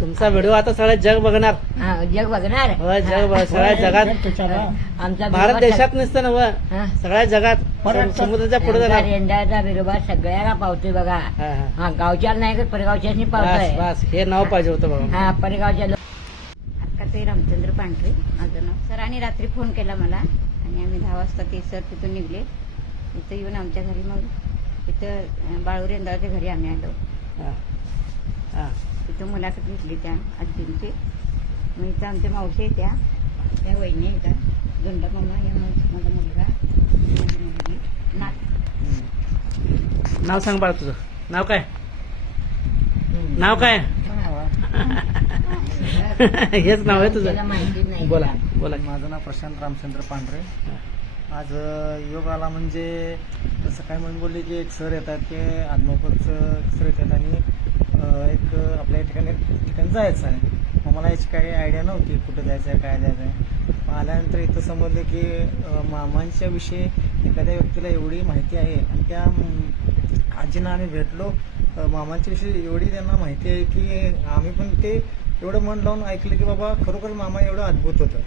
तुमचा व्हिडिओ आता सगळं जग बघणार. जग बघणार. हो, सगळ्या जगात. आमचा भारत देशात नसतं ना व, सगळ्या जगात समुद्राच्या पुढे जाणार. रेंदाळचा बिरोबा सगळ्याला पावतोय बघा. हा गावच्या नाही तर परगावच्या पावतोय. बस हे नाव पाहिजे होतं बघा. हा परगावच्या ते रामचंद्र पांढरे माझं नाव. सरांनी रात्री फोन केला मला आणि आम्ही 10 वाजता ते सर तिथून निघले. इथं येऊन आमच्या घरी मग इथं बाळू रेंदाळच्या घरी आम्ही आलो. तिथं मुलाखत घेतली त्या आजींची. मग इथं आमच्या मावशी आहे त्या वहिनी येतात. गंडा मामा या माझा मुलगा माझी मुलगी नात. नाव सांग बाळा तुझं. नाव काय? नाव काय? हेच नाव आहे तुझं? माहिती नाही. बोला बोला. माझं नाव प्रशांत रामचंद्र पांढरे. आज योग आला म्हणजे सकाळी म्हणून बोलले की एक सर येतात ते आदमापूरचं सर येतात आणि एक आपल्या ठिकाणी जायचं आहे. मग मला याची काही आयडिया नव्हती कुठं जायचं आहे काय जायचं आहे. मग आल्यानंतर इथं समजलं की मामांच्या विषयी एखाद्या व्यक्तीला एवढी माहिती आहे आणि त्या आजींना आम्ही भेटलो. मामांच्या विषयी एवढी त्यांना माहिती आहे की आम्ही पण ते एवढं मन लावून ऐकलं की बाबा खरोखर मामा एवढं अद्भुत होतं.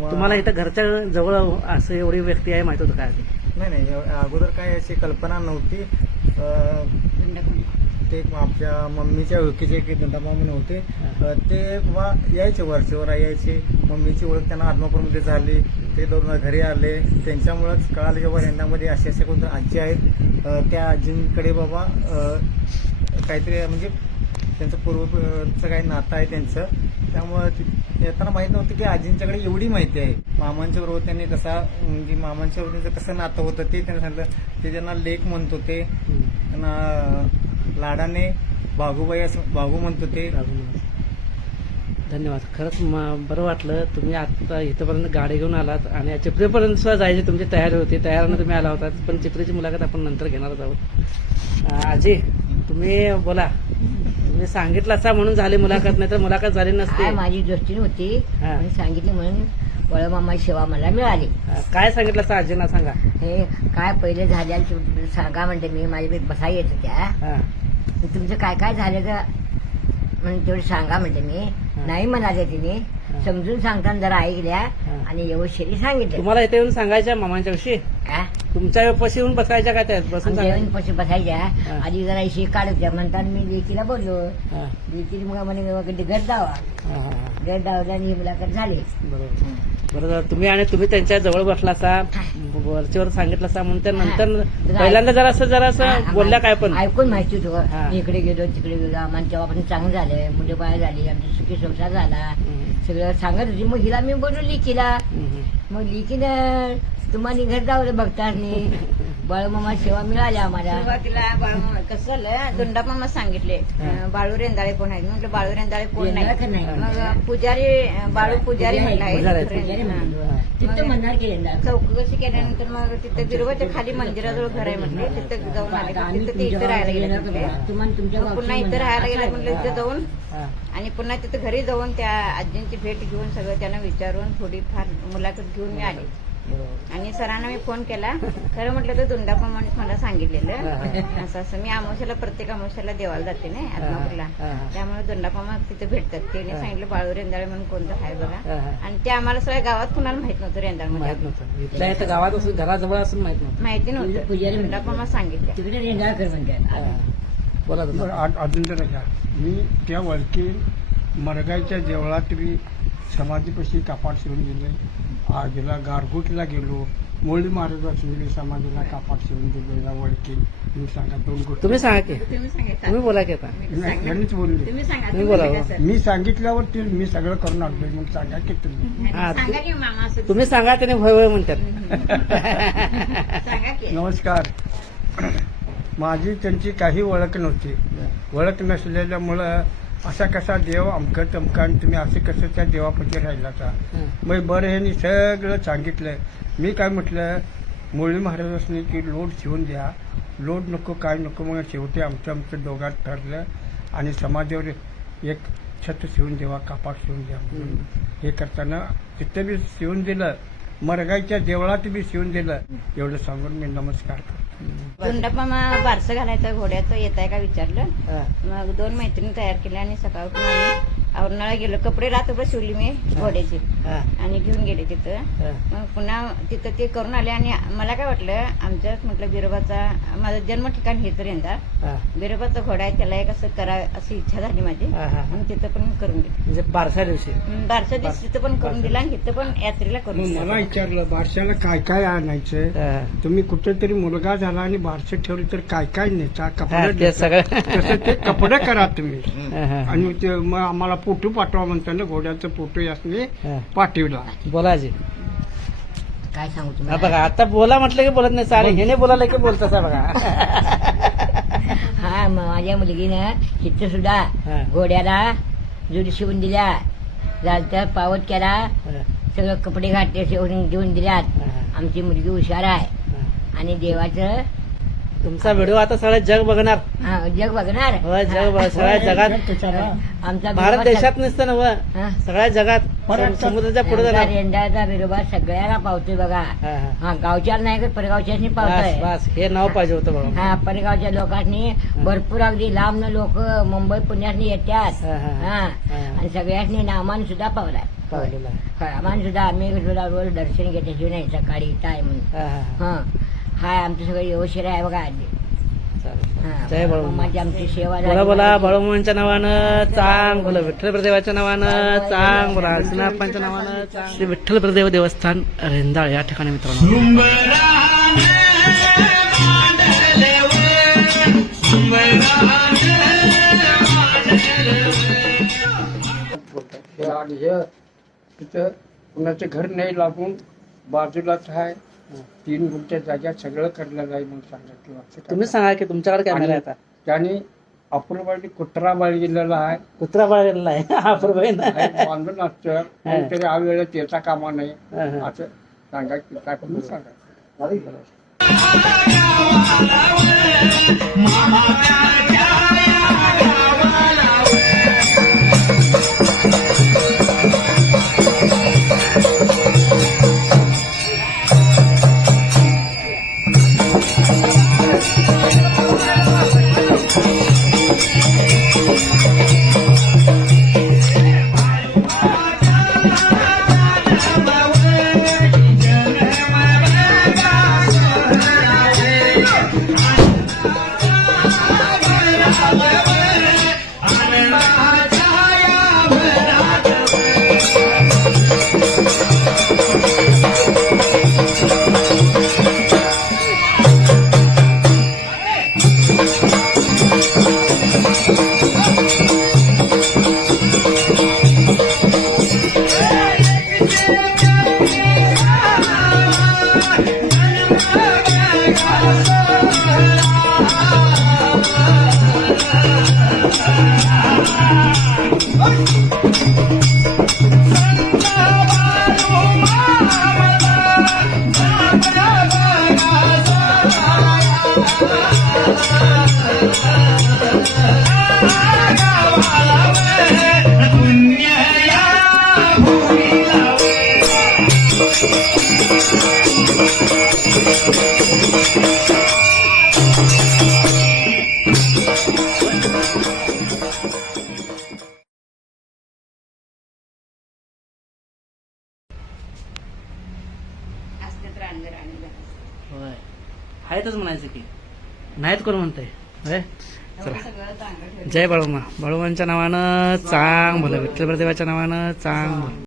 तुम्हाला इथं घरच्या जवळ असं एवढी व्यक्ती आहे माहित होतं काय? नाही अगोदर काय याची कल्पना नव्हती. ते आमच्या मम्मीच्या ओळखीचे एक दंडामामी होते. ते बाबा यायचे वरचेवर यायचे. मम्मीची ओळख त्यांना आदमापूरमध्ये झाली. ते दोन घरी आले. त्यांच्यामुळंच कळालं की बाबा रेंदामध्ये असे कोणत्या आजी आहेत. त्या आजींकडे बाबा काहीतरी म्हणजे त्यांचं पूर्वचं काही नातं आहे त्यांचं. त्यामुळं येताना माहीत नव्हतं की आजींच्याकडे एवढी माहिती आहे. मामांच्या बरोबर त्यांनी कसा म्हणजे मामांच्या बरोबर कसं नातं होतं ते त्यांनी सांगितलं. ते त्यांना लेक म्हणत होते. त्यांना लाडाने बागूबाई असं बागू म्हणत होते. धन्यवाद. खरंच बरं वाटलं. तुम्ही आता इथंपर्यंत गाडी घेऊन आलात आणि चिपरीपर्यंत सुद्धा जायची तुमची तयारी होती. तयारीनं तुम्ही आला होता. पण चिपरीची मुलाखत आपण नंतर घेणारच आहोत. आजी तुम्ही बोला. तुम्ही सांगितलं असा म्हणून झाली मुलाखत, नाही तर मुलाखत झाली नसते. माझी दृष्टी होती सांगितली म्हणून वळमामाची सेवा मला मिळाली. काय सांगितलं असं आजींना सांगा. हे काय पहिले झालेलं सांगा म्हणते मी. माझ्या बसा येत त्या तुमचं काय काय झालं का म्हणून तेवढं सांगा म्हणते मी. नाही म्हणाले तिने. समजून सांगताना जरा ऐकल्या आणि व्यवस्थित सांगितलं. तुम्हाला इथे येऊन सांगायच्या मामांच्या विषयी? तुमच्या पशी येऊन बसायच्या का त्यात बसून पशी बसायच्या. आधी जरा इशे काढत द्या म्हणताना मी लेकीला बोललो. लेकीने मग म्हणे घर दावा. घर दावला आणि ही मुलाखत झाली. बरोबर. तुम्ही त्यांच्या जवळ बसला असा वरच्यावर सांगितलं असा म्हणून त्यानंतर पहिल्यांदा जरासं बोलल्या काय पण ऐकून माहिती होतं. मी इकडे गेलो तिकडे गेलो. आम्हाला तेव्हा चांगलं झालंय. मुलं बाळ झाली. आमची सुखी संसार झाला. सगळं सांगत होती. मग हिला मी बोललो लिकीला. मग लिकीनं तुम्हाला घर जावलं बघता बाळूमामा सेवा मिळाल्या आम्हाला. सुरुवातीला बाळूमामा कसं झालं दोंडामामा सांगितले बाळू रेंदाळे कोण आहेत. म्हटलं बाळू रेंदाळे कोण नाही. मग पुजारी बाळू पुजारी म्हणला. चौकशी केल्यानंतर मग तिथं बिरोबाच्या खाली मंदिराजवळ घर आहे म्हटले. तिथं जाऊन आले. तिथं ते इथं राहायला गेले पुन्हा इथं राहायला गेलं म्हटलं तिथं जाऊन आणि पुन्हा तिथं घरी जाऊन त्या आजींची भेट घेऊन सगळं त्यांना विचारून थोडीफार मुलाखत घेऊन मी आले. आणि सरांना मी फोन केला. खरं म्हटलं तर दोंडामामाने मला सांगितलेलं असं मी अमावस्याला प्रत्येक अमावस्याला देवाला जाते ना आदमापूरला. त्यामुळे दोंडामामा तिथे भेटतात. त्याने सांगितलं बाळू रेंदाळे म्हणून कोणतं आहे बघा. आणि ते आम्हाला सगळ्या गावात कुणाला माहित नव्हतं. रेंदाळमध्ये गावात घराजवळ असं माहिती नव्हतं. दोंडामामा सांगितलं तिकडे रेंदाळकर म्हणतात. बोला. मी त्या वळकी मरगाईच्या देवळात समाधीपाशी कापाड शिवून गेले. गेला गारगोटीला गेलो. मोळी महाराज समाधीला कापाड शिवून दिलो या वळकी. तुम्ही सांगा 2 गोष्टी. तुम्ही सांगा की तुम्ही बोला की आता. यांनीच बोलले. तुम्ही बोला. मी सांगितल्यावर ते मी सगळं करून आणलोय. मग सांगा की तुम्ही सांगा. त्याने भय भय म्हणतात. नमस्कार. माझी त्यांची काही ओळख नव्हती. ओळख नसलेल्यामुळं असा कसा देव अमकं तमकं आणि तुम्ही असं कसं त्या देवापती राहिला का. मग बरं ह्यांनी सगळं सांगितलं. मी काय म्हटलं मुरली महाराजांनी की लोड शिवून द्या. लोड नको काय नको. मग शेवटी आमचं दोघात ठरलं आणि समाजावर एक छत शिवून देवा कापाड शिवून द्या. हे करताना तिथं बी शिवून दिलं. मरगाईच्या देवळात बी शिवून दिलं. एवढं सांगून मी नमस्कार करतो. पण बारसं घालायचं घोड्याचं येत आहे का विचारलं. हा. मग 2 मैत्रिणी तयार केल्या आणि सकाळपासून आम्ही औरणाला गेलो. कपडे रात्रभर शिवली मी घोड्याची हा. आणि घेऊन गेले तिथं. हा. मग पुन्हा तिथं ते करून आले आणि मला काय वाटलं आमच्याच म्हटलं बिरोबाचा माझं जन्म ठिकाण हे तर यंदा हा. बिरोबाचा घोडा आहे त्याला एक असं करावं अशी इच्छा झाली माझी. हा, हा, हा. आणि तिथं पण करून दिलं. म्हणजे बारसा दिवशी बारसा दिवस तिथं पण करून दिला आणि तिथं पण यात्रेला करून मग मला दिला. विचारलं बारशाला काय काय आणायचं. हा. तुम्ही कुठेतरी मुलगा झाला आणि बारसे ठेवले तर काय काय नेता हा, कपडे ते नेता. सगळं तसं ते कपडे करा तुम्ही. हा, हा. आणि ते मग आम्हाला फोटो पाठवा म्हणताना घोड्याचा फोटो यासनी हा. पाठवला. बोला आजी. काय सांगू हा, तुम्हाला. बघा आता बोला म्हटलं की बोलत नाही सारे हेने बोलायला की बोलतसा बघा. हा माझ्या मुलगीनं हिथं सुद्धा हा. घोड्याला जुडी शिवून दिल्या झालतं पावत केला हा, सगळं कपडे घातले शिवून घेऊन दिल्यात. हा. आमची मुलगी हुशार आहे हा. आणि देवाचं तुमचा व्हिडिओ आता सगळं जग बघणार. जग बघणार. होय, सगळ्या जगात आमचा भारत बिरोबा देशात नसतं ना व हा. सगळ्या जगात समुद्राच्या पुढे आमचा जाणार. रेंदाळचा बिरोबा सगळ्याला पावतोय बघा. हा, हा. हा गावच्या नाही का परगावच्यानी बस पावतोय. बस हे नाव पाहिजे होतं बघा. हा परगावच्या लोकांनी भरपूर अगदी लांब लोक मुंबई पुण्यातनी येतात. हा, हा, हा. हा आणि सगळ्यांनी नामान सुद्धा पावलाय. पावलेलं आहे. होय, आम्हाला सुद्धा आम्ही सुद्धा रोज दर्शन घेण्याची नाही सकाळी काय म्हणून. हा, हा, हा. हा हाय आमचं सगळं व्यवस्थित आहे बघा आधी. चालेल. हा, जय बाळू. माझी आमची सेवा बोला बोला बाळूमामांच्या नावानं चांग बोला विठ्ठल प्रदेवाच्या नावानं चांग बोला अर्चनाप्पांच्या नावानं चांग. श्री विठ्ठल प्रदेव देवस्थान रेंदाळ या ठिकाणी मित्रांनो आणि हे तिथं कुणाचं घर नाही लागून बाजूलाच आहे. 3 गुंठ्या जागा सगळं करलेलं आहे म्हणून सांगितलं. तुम्ही सांगा की तुमच्याकडे कॅमेरा आहे आता. त्याने अपूर्वाडी कुत्रा बाळगिलेला आहे. कुत्रा बाळगलेला आहे अपूर्व आहे ना. बांधून असतं कोणतरी आ वेळेला त्याचा कामा नाही हा, हा. असं सांगा की काय पण सांगा. होय आहेतच म्हणायचं की नाहीत कोण म्हणतंय होय. चला जय बाळूमा. बाळूमांच्या नावानं चांग बोला विठ्ठल प्रदेवाच्या नावानं चांग बोला.